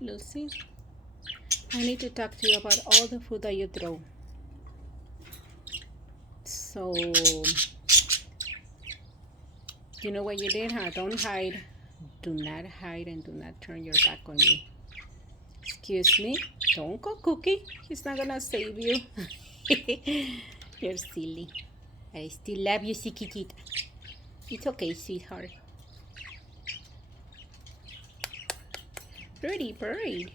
Lucy, I need to talk to you about all the food that you throw. So, you know what you did, huh? Don't hide. Do not hide and do not turn your back on me. Excuse me? Don't go, Cookie. He's not gonna save you. You're silly. I still love you, chiquitita. It's okay, sweetheart. Pretty bird.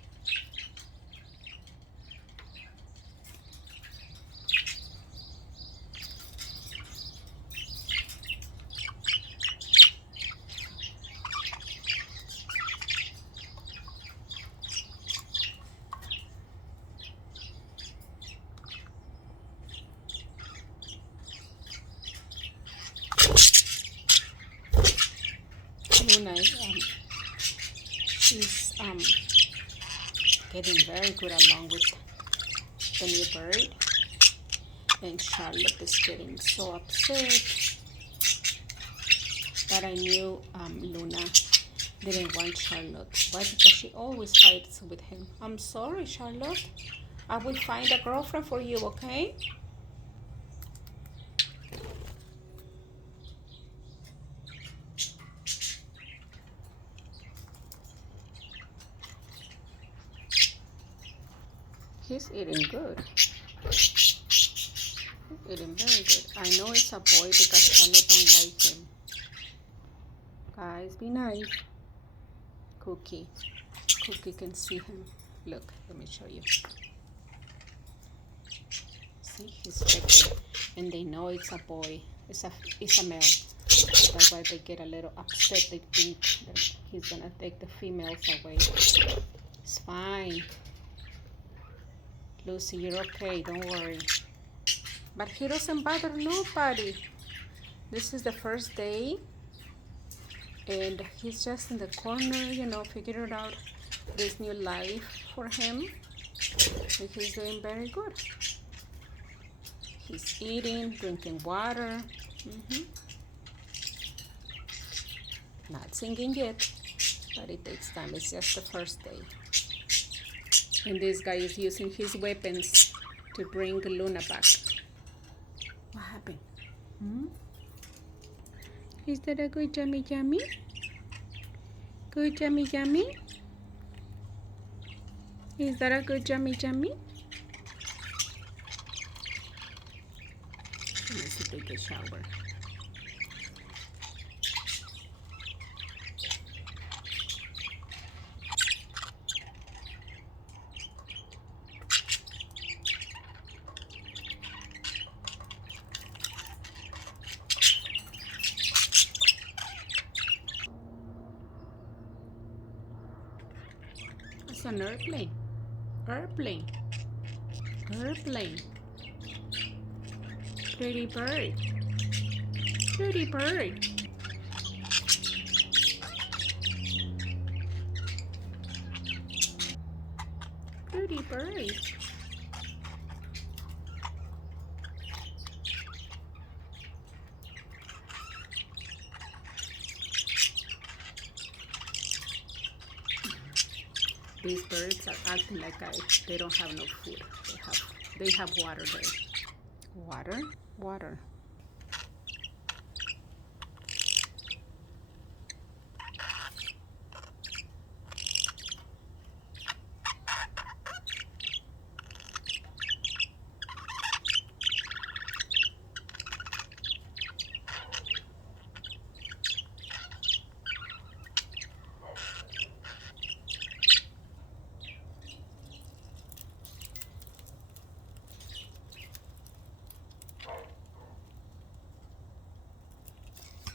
Luna is getting very good along with the new bird, and Charlotte is getting so upset. But I knew Luna didn't want Charlotte. Why? Because she always fights with him. I'm sorry, Charlotte. I will find a girlfriend for you, okay? He's eating good. He's eating very good. I know it's a boy because Charlotte don't like him. Guys, be nice. Cookie can see him. Look, let me show you. See, he's checking, and they know it's a boy. It's a male. So that's why they get a little upset. They think that he's gonna take the females away. It's fine. Lucy, you're okay, don't worry. But he doesn't bother nobody. This is the first day, and he's just in the corner, figuring out this new life for him. And he's doing very good. He's eating, drinking water. Not singing yet, but it takes time. It's just the first day. And this guy is using his weapons to bring Luna back. What happened? Is that a good yummy? Good yummy? Is that a good yummy? Let me see, take a shower. It's an airplane. Airplane. Pretty bird. Pretty bird. Pretty bird. These birds are acting like they don't have no food. They have water there. Water?